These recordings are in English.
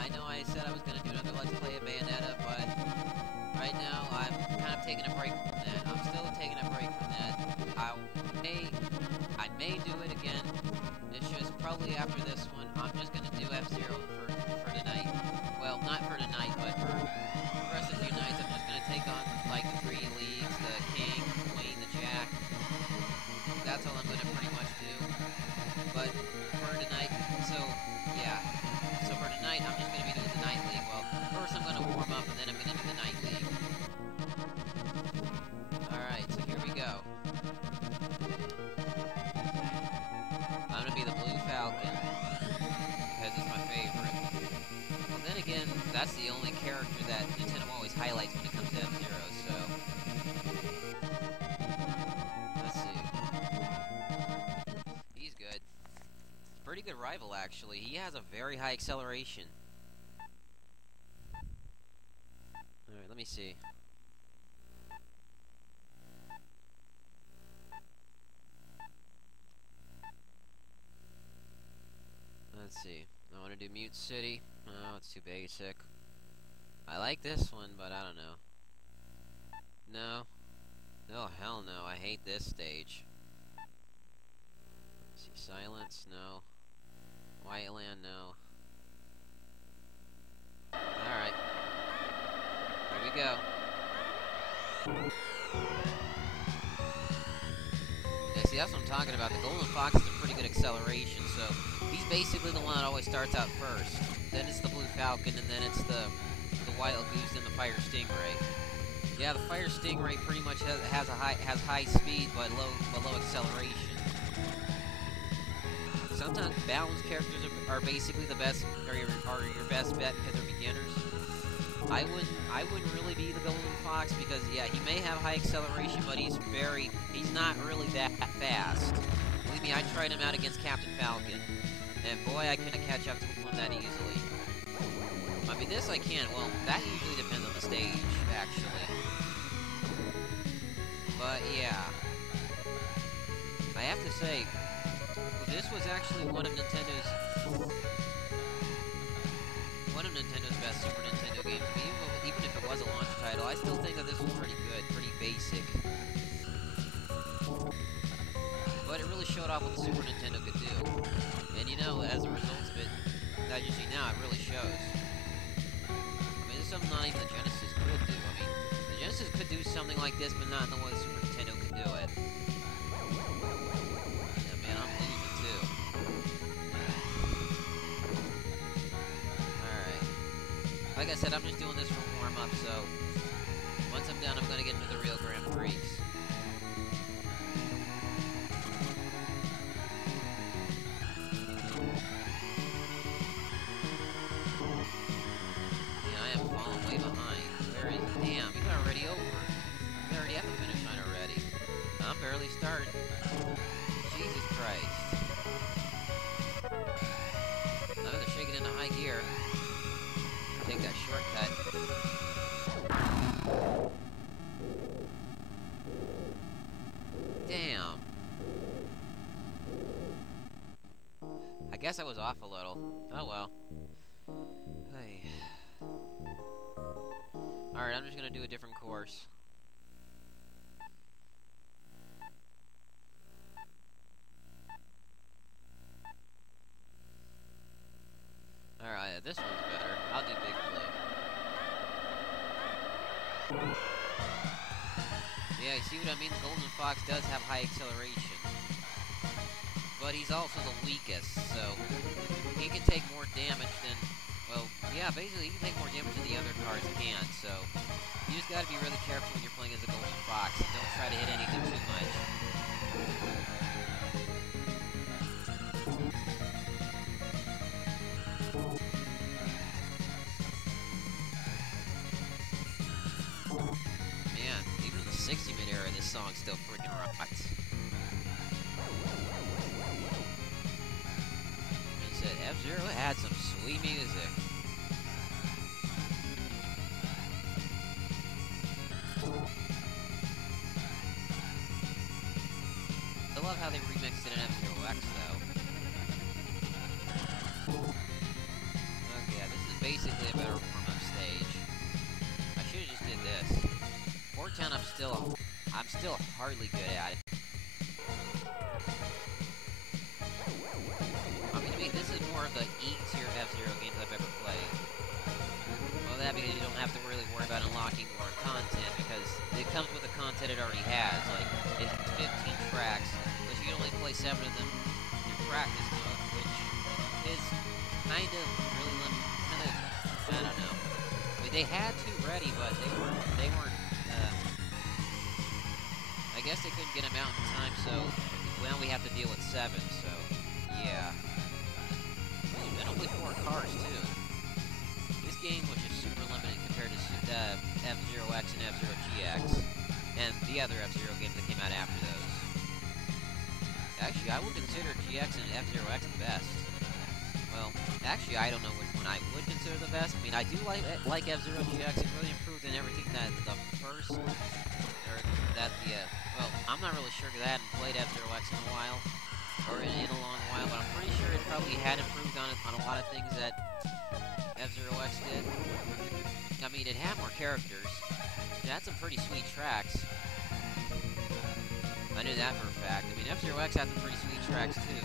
I know I said I was going to do another Let's Play of Bayonetta, but right now I'm kind of taking a break from that. I'm still taking a break from that. I may do it again. It's just probably after this one. I'm just going to do F-Zero for tonight. Well, not for tonight, but for the rest of the few nights. I'm just going to take on, like, the 3 leagues, the King, the Queen, the Jack. That's all I'm going to pretty much do. But for tonight, yeah. So for tonight, I'm just going to be doing the Night League. Well, first I'm going to warm up, and then I'm going to do the Night League. Alright, so here we go. I'm going to be the Blue Falcon, because it's my favorite. Well, then again, that's the only character that Nintendo always highlights when it comes to F-Zero, so... Let's see. He's good. Pretty good rival, actually. He has a very high acceleration. Alright, let me see. Let's see. I want to do Mute City. Oh, it's too basic. I like this one, but I don't know. No. Oh, hell no. I hate this stage. Let's see. Silence? No. Whiteland? No. Alright. Here we go. Yeah, see, that's what I'm talking about. The Golden Fox is a pretty good acceleration, so he's basically the one that always starts out first. Then it's the Blue Falcon, and then it's the Wild Goose and the Fire Stingray. Yeah, the Fire Stingray pretty much has high speed but low acceleration. Sometimes balanced characters are basically the best, are your best bet because they're beginners. I wouldn't really be the Golden Fox because, yeah, he may have high acceleration, but he's not really that fast. Believe me, I tried him out against Captain Falcon, and boy, I couldn't catch up to him that easily. I mean, this I can. Well, that usually depends on the stage, actually. But, yeah. I have to say, this was actually one of Nintendo's best Super Nintendo games. I mean, even if it was a launch title, I still think that this was pretty good, pretty basic. But it really showed off what the Super Nintendo could do. And you know, as a result of it, as you see now, it really shows. I mean, there's something not even the Genesis could do. I mean, the Genesis could do something like this, but not in the way the Super Nintendo could do it. Yeah, man, I'm losing too. Alright. Like I said, I'm just doing this for warm-up, so once I'm done, I'm going to get into the real Grand Prix. Damn, he's already over. We already have a finish line already. I'm barely starting. Jesus Christ. I'm gonna shake it into high gear. Take that shortcut. Damn. I guess I was off a little. Oh well. Hey. Alright, I'm just gonna do a different course. Alright, this one's better. I'll do Big Blue. Yeah, you see what I mean? The Golden Fox does have high acceleration. But he's also the weakest, so he can take more damage than... Well, yeah, basically, you can take more damage than the other cards can, so you just gotta be really careful when you're playing as a Golden Fox, and don't try to hit anything too much. Man, even in the 60-bit era, this song still freaking rocks. F-Zero had some sweet music. I love how they remixed it in F-Zero X, though. Okay, yeah, this is basically a better warm-up stage. I should have just did this. Port Town, I'm still hardly good at it. I mean, to me, this is more of the E-tier F-Zero games I've ever played. Well, that because you don't have to really worry about unlocking more content, because it comes with the content it already has. Like, it has 15 tracks, but you can only play 7 of them through practice mode, which is kind of really limited. I don't know. I mean, they had 2 ready, but they weren't. I guess they couldn't get them out in time, so now we have to deal with 7. So, yeah. Oh, then only 4 cars too. This game was just super limited compared to F-Zero X and F-Zero GX, and the other F-Zero games that came out after those. Actually, I would consider GX and F-Zero X the best. Well, actually, I don't know which one I would consider the best. I mean, I do like F-Zero GX. It really improved in everything that the first, or that the, well, I'm not really sure because I hadn't played F-Zero X in a while, or in a long while, but I'm pretty sure it probably had improved on a lot of things that F-Zero X did. I mean, it had more characters. It had some pretty sweet tracks. I knew that for a fact. I mean, F-Zero X had some pretty sweet tracks too.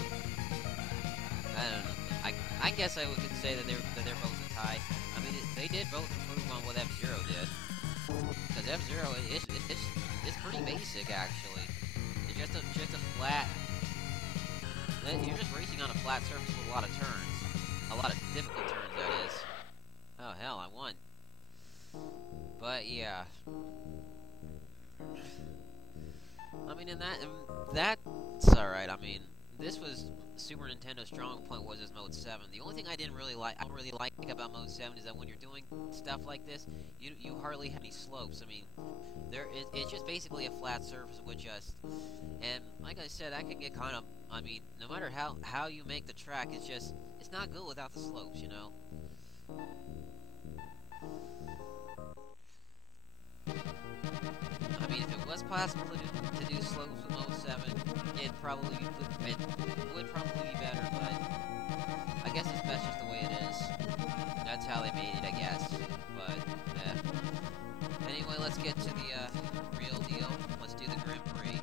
I don't know. I guess I would say that they're both a tie. I mean, they did both improve on what F-Zero did. Because F-Zero, it's pretty basic actually. It's just a flat. You're just racing on a flat surface with a lot of turns, a lot of difficult turns. That is. Oh hell, I won. But yeah. I mean, that's alright. I mean, this was Super Nintendo's strong point was this Mode 7. The only thing I don't really like about Mode 7 is that when you're doing stuff like this, you hardly have any slopes. I mean, it's just basically a flat surface with just, and like I said, that can get kind of, I mean, no matter how you make the track, it's not good without the slopes, you know? I mean, if it was possible to do slopes with Mode 7, it would probably be better, but I guess that's just the way it is. That's how they made it, I guess. But, anyway, let's get to the real deal. Let's do the Grand Prix.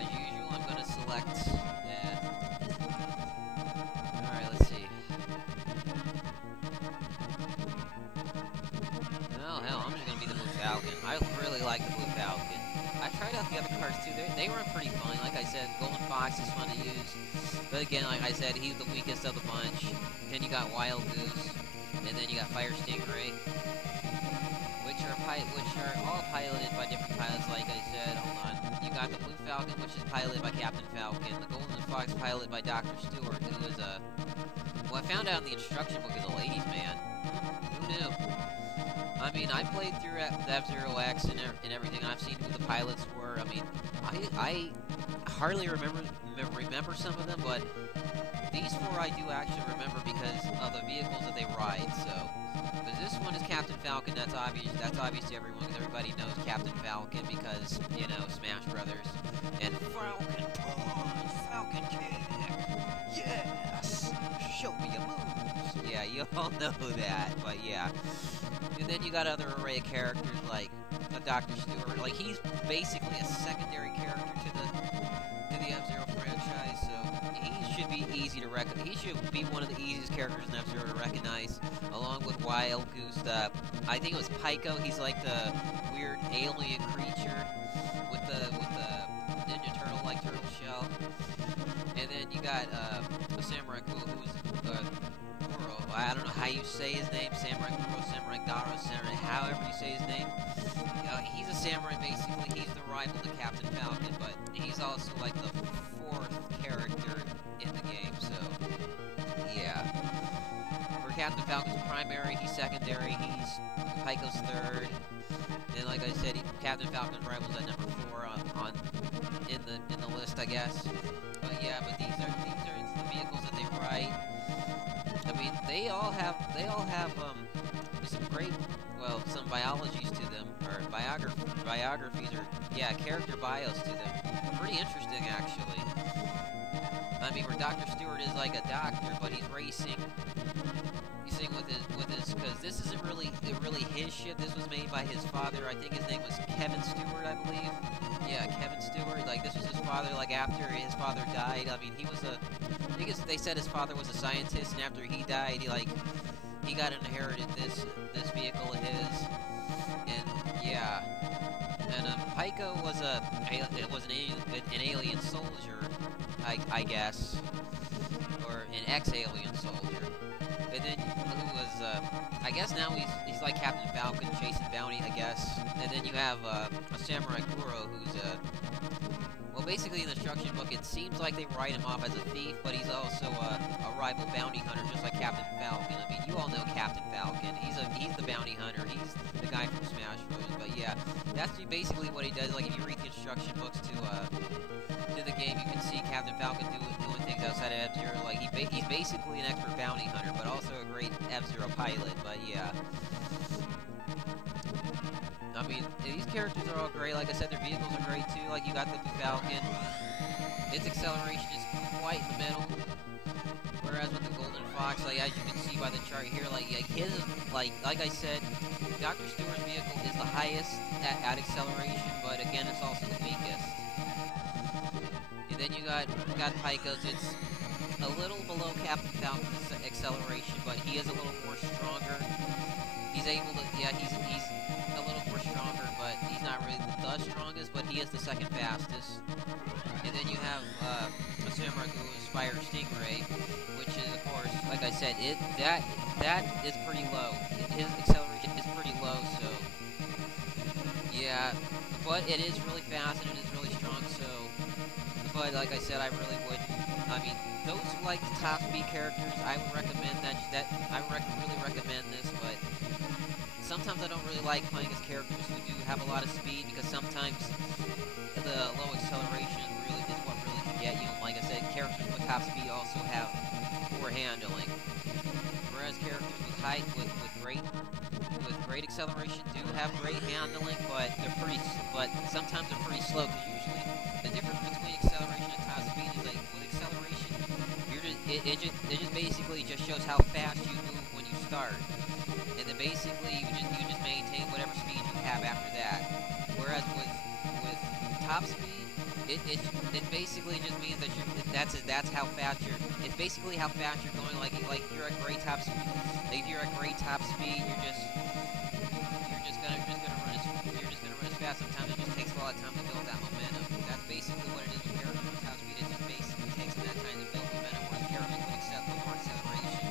As usual, I'm going to select... Alright, let's see. Oh, hell, I'm just going to be the Blue Falcon. I really like the Blue Falcon. I tried out the other cars too. They were pretty fun. Like I said, Golden Fox is fun to use. But again, like I said, he's the weakest of the bunch. Then you got Wild Goose, and then you got Fire Stingray, which are all piloted by different pilots. Like I said, hold on. You got the Blue Falcon, which is piloted by Captain Falcon. The Golden Fox, piloted by Dr. Stewart, who is a... Well, I found out in the instruction book is a ladies' man. Who knew? I mean, I played through F-Zero X and everything. I've seen who the pilots were. I mean, I hardly remember some of them, but these 4 I do actually remember because of the vehicles that they ride. So, because this one is Captain Falcon, that's obvious to everyone, because everybody knows Captain Falcon because, you know, Smash Brothers. And Falcon Punch, Falcon Kick, yes, show me your moves. Yeah, you all know that, but yeah. And then you got other array of characters like Dr. Stewart. Like, he's basically a secondary character to the F-Zero franchise, so he should be easy to recognize. He should be one of the easiest characters in F-Zero to recognize, along with Wild Goose. I think it was Pyko. He's like the weird alien creature with the Ninja Turtle-like turtle shell. And then you got Samurai Cool, who's Kuro. I don't know how you say his name. Samurai Kuro, Samurai Garo, Samurai, however you say his name. He's a samurai, basically. He's the rival to Captain Falcon, but he's also like the 4th character in the game, so yeah. For Captain Falcon's primary, he's secondary, he's Pyko's 3rd. And like I said, Captain Falcon's rival's at number 4 in the list, I guess. But yeah, but these are the vehicles that they ride. I mean, they all have some great, well, some biologies to them, or biographies, or yeah, character bios to them. Pretty interesting, actually. I mean, where Dr. Stewart is like a doctor, but he's racing because this isn't really his ship. This was made by his father. I think his name was Kevin Stewart, I believe. Yeah, Kevin Stewart. Like, this was his father. Like, after his father died, I mean, he was a. I think they said his father was a scientist, and after he died, he got inherited this vehicle of his, and yeah. And Pico was an alien soldier, I guess, or an ex-alien soldier. And then who was I guess now he's like Captain Falcon chasing bounty, I guess. And then you have a Samurai Kuro who's well, basically in the instruction book it seems like they write him off as a thief, but he's also a rival bounty hunter, just like Captain Falcon. I mean, you all know Captain Falcon. He's the bounty hunter. He's the guy from Smash Bros. But yeah, that's basically what he does. Like, if you read the instruction books to the game, you can see Captain Falcon doing things outside of F-Zero. Like, he's basically an expert bounty hunter, but also a great F-Zero pilot. But yeah, I mean, these characters are all great. Like I said, their vehicles are great too. Like, you got the Falcon. Its acceleration is quite in the middle. Whereas with the Golden Fox, like, as you can see by the chart here, like his is, like I said, Dr. Stewart's vehicle is the highest at acceleration, but again, it's also the weakest. And then you got Pico's. It's a little below Captain Falcon's acceleration, but he is a little more stronger. He's able to, yeah, he's a little more stronger, but he's not really the strongest, but he is the second fastest. And then you have a Samurai Guru's Fire Stingray, which is, of course, like I said, that is pretty low. His acceleration is pretty low, so yeah, but it is really fast and it is really strong. So, but like I said, I really would. I mean, those who like the top speed characters, I would recommend really recommend this, but sometimes I don't really like playing as characters who do have a lot of speed, because sometimes the low acceleration is what really can get you. And like I said, characters with top speed also have poor handling, whereas characters with great acceleration do have great handling, but sometimes they're pretty slow, because usually the difference between acceleration and top speed is, like, with acceleration, it just basically just shows how fast you move when you start. And then basically you just maintain whatever speed you have after that. Whereas with top speed, it basically just means that that's how fast you're. It's basically how fast you're going. Like you're at great top speed. Like, if you're at great top speed, you're just gonna run as fast. Sometimes it just takes a lot of time to build that momentum. That's basically what it is with characters with top speed. It just basically takes them that time to build momentum. Whereas characters with more acceleration,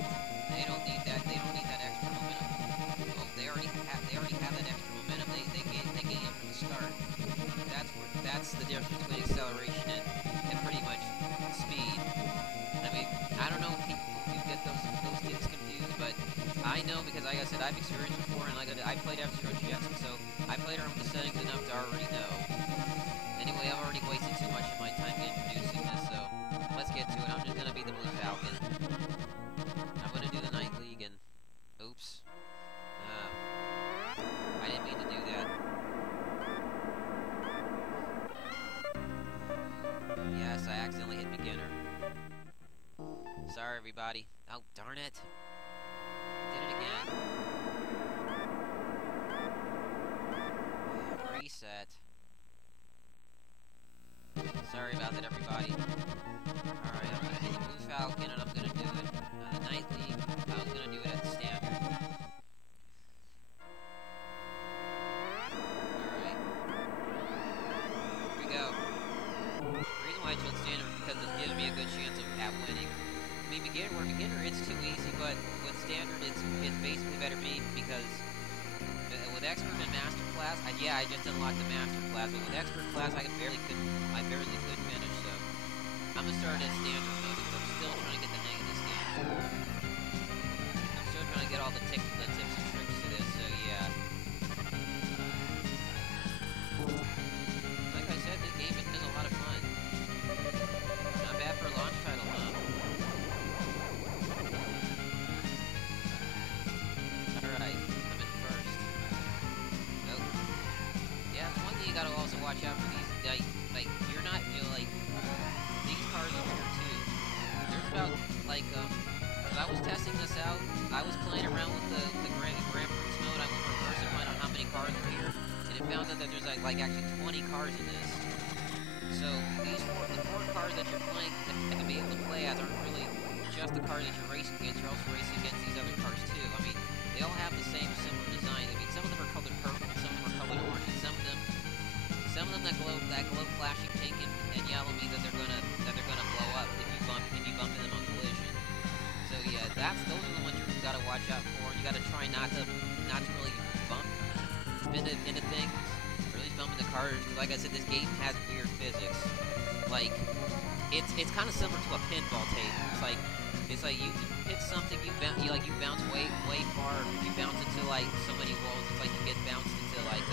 they don't need that. They don't need that extra momentum. They already have that extra momentum. They gain it from the start. That's the difference between acceleration and pretty much speed. I mean, I don't know if people do get those things confused, but I know, because like I said, I've experienced before, and like I played F-Zero GX, so I played around with the settings enough to already know. Anyway, I've already wasted too much of my time introducing this, so let's get to it. I'm just gonna be the Blue Falcon. I'm gonna do the Night League, and oops. I didn't mean to do that. Yes, I accidentally hit beginner. Sorry, everybody. Oh, darn it. I did it again. Reset. Sorry about that, everybody. Alright, I'm gonna hit the Blue Falcon, and I'm gonna do it. The Night League, I was gonna do it at the standard. Alright. Here we go. The reason why I chose standard is because it's giving me a good chance at winning. I mean, beginner, it's too easy, but with standard, it's basically better for me, because with expert and master class, I just unlocked the master class, but with expert class, I barely could finish. So I'm gonna start at standard mode, because I'm still trying to get the hang of this game. I'm still trying to get all the tips and tricks to this. So yeah. Like I said, this game is a lot of fun. Not bad for a launch title, huh? Alright, I'm in first. Nope. Yeah, it's one thing you gotta also watch out for these, like, you're not, like, these cars over here too. There's about, like, I was testing this out. I was playing around with the Grand Prix mode. I went reverse to find out how many cars were here, and it found out that there's like actually 20 cars in this. So the four cars that you're playing and to be able to play as aren't really just the cars that you're racing against. You're also racing against these other cars too. I mean, they all have the same similar design. I mean, some of them are colored purple, some of them are colored orange, and some of them that glow flashing pink and yellow mean that they're gonna blow up if you bump into them on collision. So yeah, those are the ones you gotta watch out for. You gotta try not to really bump into things, or at least bump into cars. Because like I said, this game has weird physics. Like it's kind of similar to a pinball table. It's like you hit something, you bounce way far. You bounce into like so many walls. It's like you get bounced into like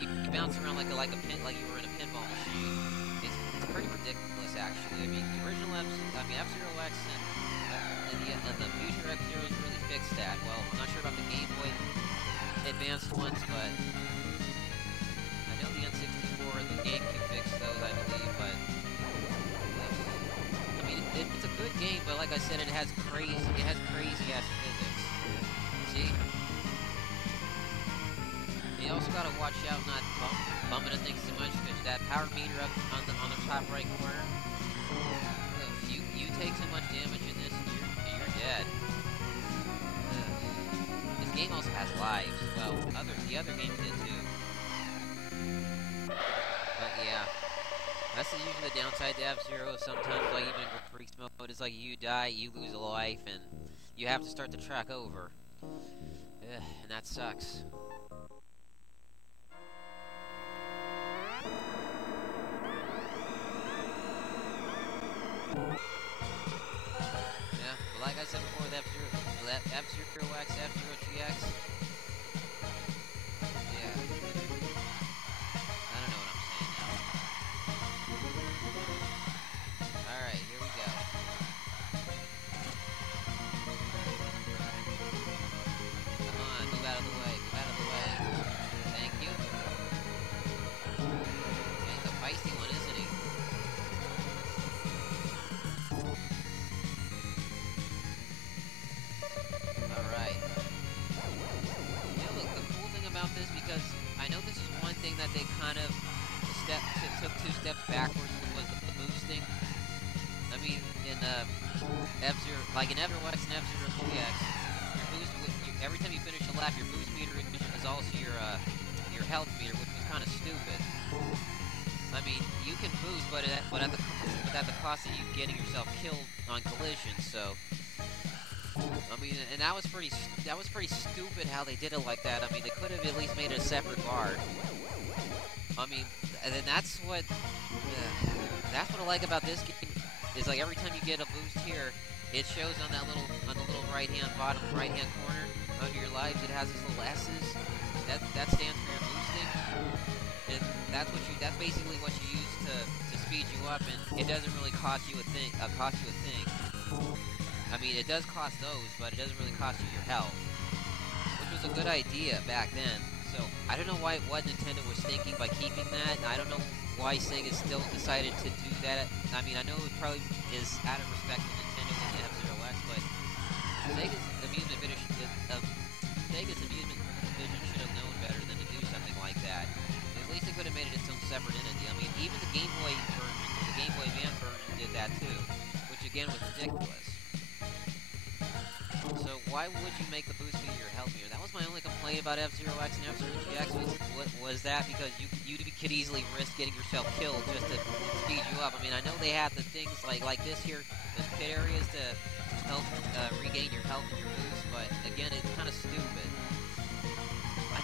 you bounce around like you were in a pinball machine. It's pretty ridiculous, actually. I mean, the original F-Zero X and the future F-Zeros really fixed that. Well, I'm not sure about the Game Boy Advanced ones, but I know the N64 and the GameCube fixed those, I believe. But I mean, it's a good game, but like I said, it has crazy ass physics. See? You also gotta watch out not bumping into things too much, because that power meter up on the top right corner. If you take too much damage in this, you're dead. This game also has lives. Well, the other games did too. But yeah, that's usually the downside to F-Zero. Sometimes, like even in Freaks mode, it's like you die, you lose a life, and you have to start the track over. And that sucks. Yeah, but like I said before, the F-Zero X, F-Zero GX. Yeah. I don't know what I'm saying now. Alright, here we go. Come on, move out of the way, move out of the way. Thank you. Okay, he's a feisty one, isn't he? Alright. You know, the cool thing about this, because I know this is one thing that they kind of took 2 steps backwards, was the boosting. I mean, in F-Zero, like in F-Zero X and F-Zero GX, every time you finish a lap, your boost meter is also your health meter, which was kind of stupid. I mean, you can boost, but at the cost of you getting yourself killed on collision. So, I mean, and that was pretty stupid how they did it like that. I mean, they could have at least made it a separate bar. I mean, and then that's what I like about this game. Is like every time you get a boost here, it shows on the little bottom right hand corner under your lives. It has these little S's. That stands for your boosting, and that's basically what you use to speed you up, and it doesn't really cost you a thing. I mean, it does cost those, but it doesn't really cost you your health, which was a good idea back then. So I don't know what Nintendo was thinking by keeping that. I don't know why Sega still decided to do that. I mean, I know it probably is out of respect to Nintendo with the F-Zero X, but Sega's amusement division should have known better than to do something like that. At least they could have made it its own separate entity. I mean, even the Game Boy version, the Game Boy Advance version did that too, which again was ridiculous. So why would you make the boost meter your health meter? That was my only complaint about F-Zero X and F-Zero GX was that, because you could easily risk getting yourself killed just to speed you up. I mean, I know they had the things like this here, those pit areas to help regain your health and your boost, but again, it's kind of stupid.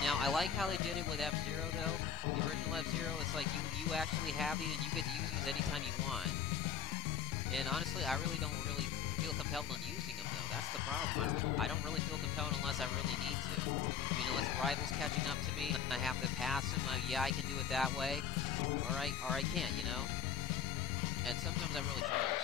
Now, I like how they did it with F-Zero, though. The original F-Zero, it's like you actually have these and you get to use these anytime you want. And honestly, I really don't feel compelled on using them, though. That's the problem. I don't really feel compelled unless I really need to. I mean, unless the rival's catching up to me and I have to pass him, yeah, I can do it that way. Or I can't, you know? And sometimes I really chose.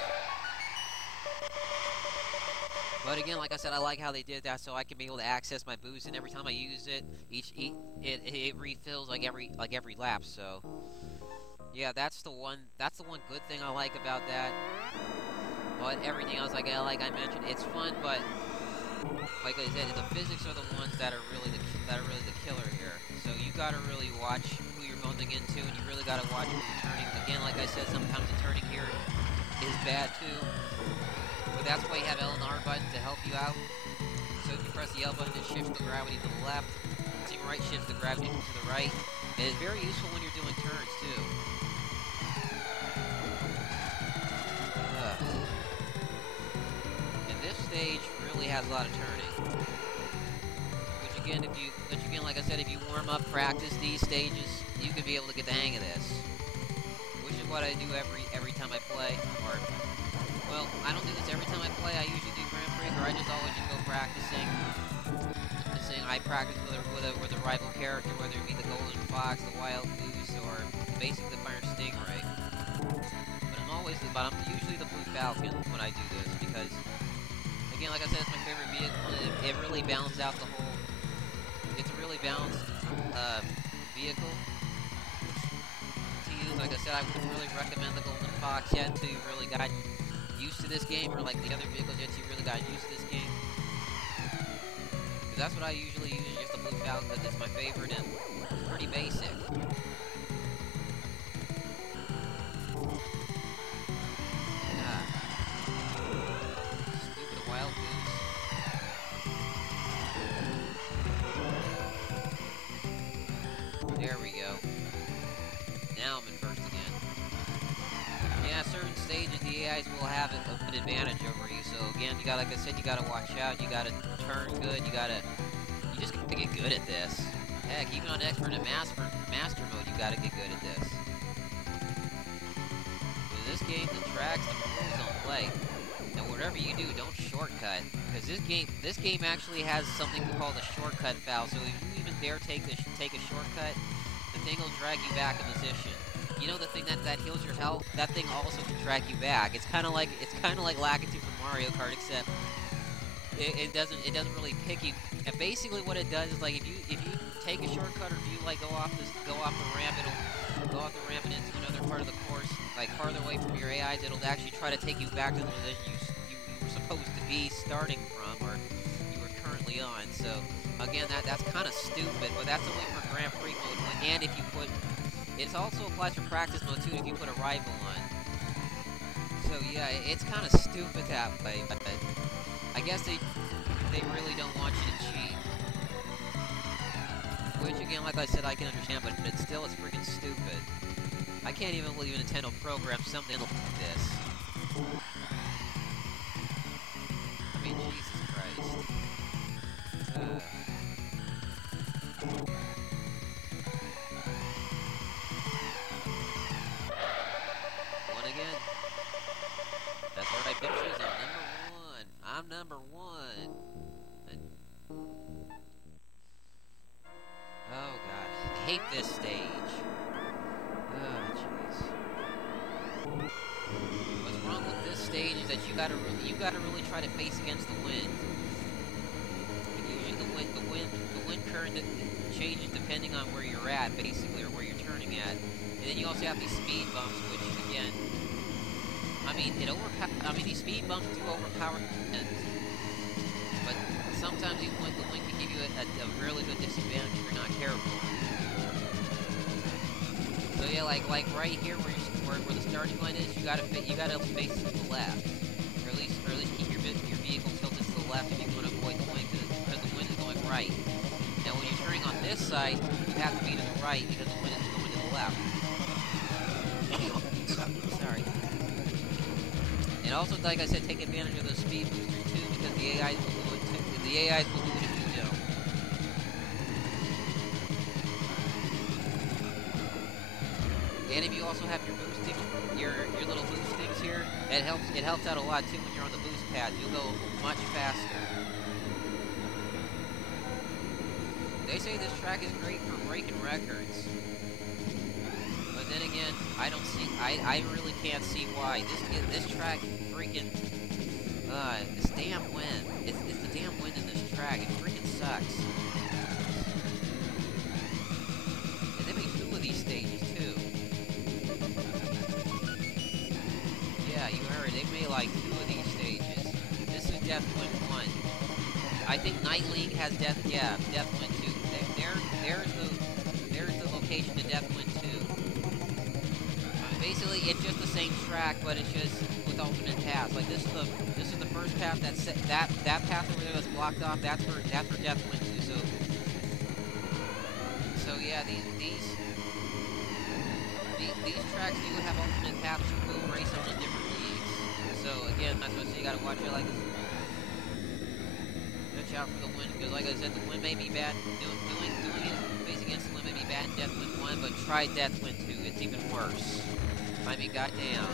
But again, like I said, I like how they did that, so I can be able to access my boost, and every time I use it, it refills like every lap. So yeah, that's the one good thing I like about that. But everything else, like I mentioned, it's fun, but like I said, the physics are the ones that are really the killer here. So you gotta really watch who you're bumping into, and you really gotta watch who you're turning. Again, like I said, sometimes the turning here is bad too. But that's why you have L and R button to help you out. So if you press the L button, it shifts the gravity to the left. Pressing right shifts the gravity to the right. It is very useful when you're doing turns too. And this stage really has a lot of turning. Which again, like I said, if you warm up, practice these stages, you could be able to get the hang of this. Which is what I do every time I play. Or, well, I don't do this every time I play. I usually do Grand Prix, or I just always just go practicing. I practice with a rival character, whether it be the Golden Fox, the Wild Goose, or basically the Fire Stingray. But I'm usually the Blue Falcon when I do this, because, again, like I said, it's my favorite vehicle, and it really balances out the whole. It's a really balanced vehicle to use. Like I said, I wouldn't really recommend the Golden Fox yet until you really got used to this game, or like the other vehicles yet until you really got used to this game. Because that's what I usually use, just the Blue Falcon, because it's my favorite and it's pretty basic. Stupid Wild Goose. There we go. Now I'm in first again. Yeah, certain stages the AIs will have an advantage over you. So again, you got, like I said, you gotta watch out. You gotta turn good. You just gotta get good at this. Heck, even on expert and master mode, you gotta get good at this. In this game, the tracks, the rules don't play. And whatever you do, don't shortcut. Because this game actually has something called a shortcut foul. So if you even dare take a shortcut, the thing will drag you back in position. You know the thing that heals your health? That thing also can drag you back. It's kind of like Lakitu from Mario Kart, except it doesn't really pick you. And basically, what it does is, like, if you take a shortcut, or if you like go off the ramp, it'll go off the ramp and into another part of the course, like farther away from your AIs. It'll actually try to take you back to the position you were supposed to be starting from, or you were currently on. So again, that's kind of stupid, but that's only for Grand Prix mode. And if you put it also applies for practice mode too if you put a rival on. So yeah, it's kind of stupid that way, but I guess they really don't want you to cheat. Which again, like I said, I can understand, but still, it's freaking stupid. I can't even believe Nintendo programmed something like this. I mean, Jesus Christ. One again. That's right, bitches. I'm number one. Oh god, I hate this stage. Oh jeez. What's wrong with this stage is that you gotta really try to face against the wind. And usually the wind current changes depending on where you're at, basically, or where you're turning at. And then you also have these speed bumps, which again, these speed bumps do overpower the wind. But sometimes the wind can give you a really good disadvantage if you're not careful. So yeah, like right here where the starting line is, you gotta face to the left, or at least keep your vehicle tilted to the left if you want to avoid the wind, because the wind is going right. Now when you're turning on this side, you have to be to the right because the wind is going to the left. Sorry. And also, like I said, take advantage of those speed boosters too, because the AIs will do it too. The AIs will do it if you don't. And if you also have your boosting, your little boostings here, it helps out a lot too when you're on the boost pad. You'll go much faster. They say this track is great for breaking records. But then again, I really can't see why. This track freaking this damn wind. It's the damn wind in this track. It freaking sucks. And they make 2 of these stages too. Yeah, you heard, they made like 2 of these stages. This is Deathwind 1. I think Nightling has Deathwind 2. There's the location to Deathwind 2. Basically, it's just the same track, but it's just with alternate paths. Like this is the first path that path over there that's blocked off. That's for Deathwind 2. So yeah, these tracks do have alternate paths you will race on in different leagues. So again, that's what you gotta watch it like. Watch out for the wind, because like I said, the wind may be bad. Doing it facing against the wind may be bad in Deathwind 1, but try Deathwind 2. It's even worse. I mean, goddamn.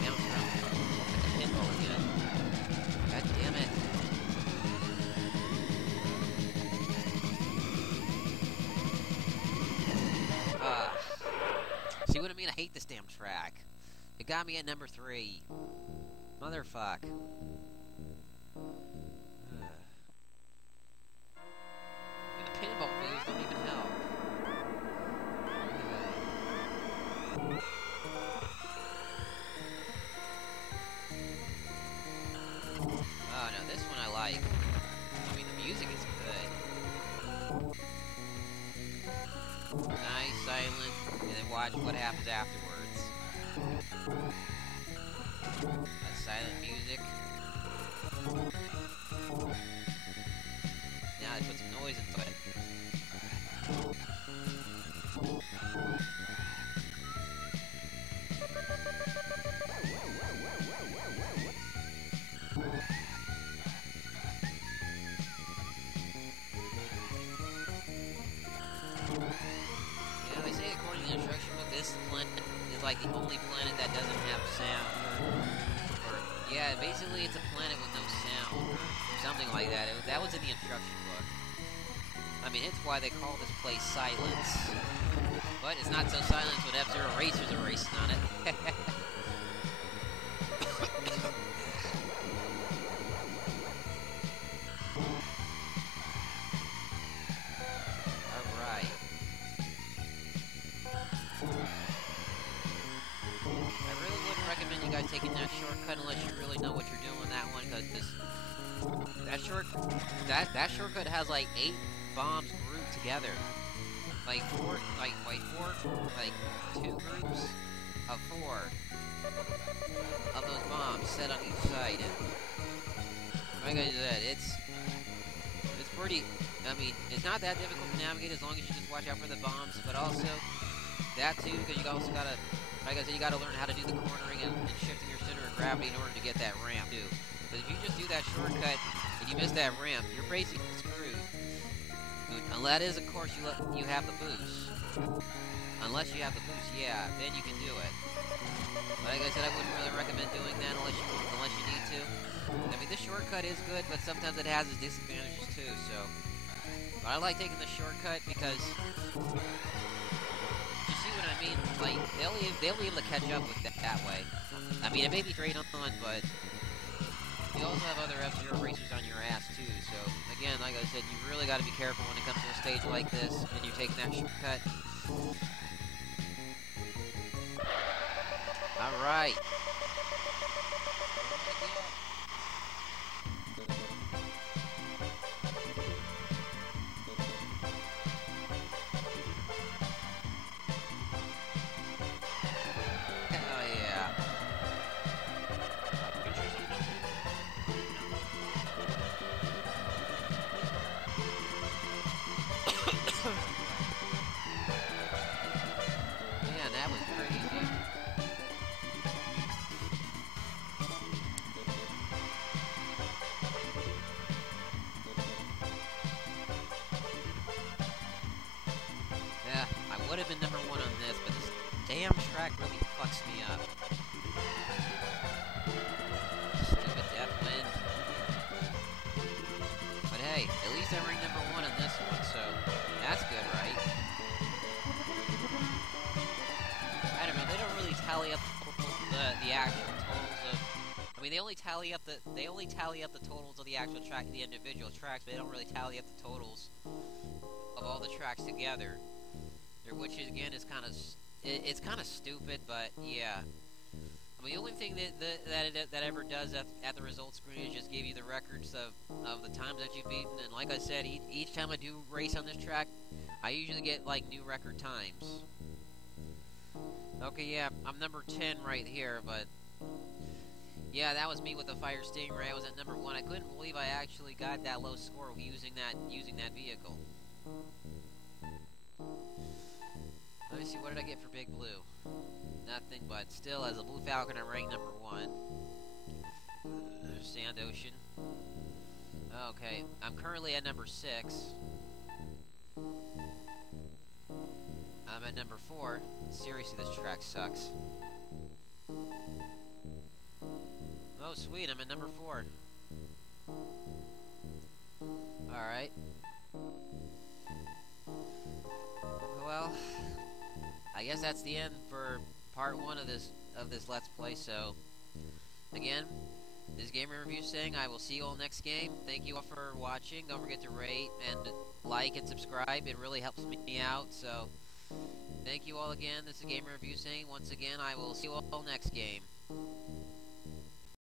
Bounce around like a pinball again. God damn it. See what I mean? I hate this damn track. It got me at number 3. Motherfuck. And the pinball views don't even help. Oh no, this one I like. I mean, the music is good. Nice, silent, and then watch what happens afterwards. That silent music. Now they put some noise into it. Yeah, they say according to the instruction book, this planet is like the only planet that doesn't have sound. Yeah, basically it's a planet with no sound. Something like that. That was in the instruction book. I mean, it's why they call this place Silence. But it's not so silent when F-Zero racers are racing on it. Alright. I really wouldn't recommend you guys taking that shortcut unless you really know what you're doing with that one, because that shortcut has like 8 bombs grouped together. Like 2 groups of 4 of those bombs set on each side. And like I said, it's pretty. I mean, it's not that difficult to navigate as long as you just watch out for the bombs. But also that too, because you also gotta, like I said, you gotta learn how to do the cornering and shifting your center of gravity in order to get that ramp too. Because if you just do that shortcut and you miss that ramp, you're basically screwed. Unless, that is, of course, you have the boost. Unless you have the boost, yeah, then you can do it. But like I said, I wouldn't really recommend doing that unless you need to. I mean, this shortcut is good, but sometimes it has its disadvantages too. So, but I like taking the shortcut because you see what I mean. Like they'll be able to catch up with that way. I mean, it may be straight on, but you also have other F-Zero racers on your ass too, so again, like I said, you really got to be careful when it comes to a stage like this, and you're taking that shortcut. Alright. Would have been number 1 on this, but this damn track really fucks me up. Stupid Deathwind. But hey, at least I ranked number 1 on this one, so that's good, right? I don't know, they don't really tally up the actual totals of. I mean, they only tally up the totals of the actual track, the individual tracks, but they don't really tally up the totals of all the tracks together. Which is, again, is kind of it's kind of stupid, but yeah. I mean, the only thing that ever does at the results screen is just give you the records of the times that you've beaten. And like I said, each time I do race on this track, I usually get like new record times. Okay, yeah, I'm number 10 right here, but yeah, that was me with the Fire Stingray. I was at number 1. I couldn't believe I actually got that low score using that vehicle. Let me see, what did I get for Big Blue? Nothing, but still, as a Blue Falcon, I ranked number 1. Sand Ocean. Okay, I'm currently at number 6. I'm at number 4. Seriously, this track sucks. Oh, sweet, I'm at number 4. Alright. Well, I guess that's the end for part 1 of this Let's Play, so again, this is GamermanReviews saying I will see you all next game. Thank you all for watching. Don't forget to rate and like and subscribe. It really helps me out, so thank you all again. This is GamermanReviews saying once again I will see you all next game.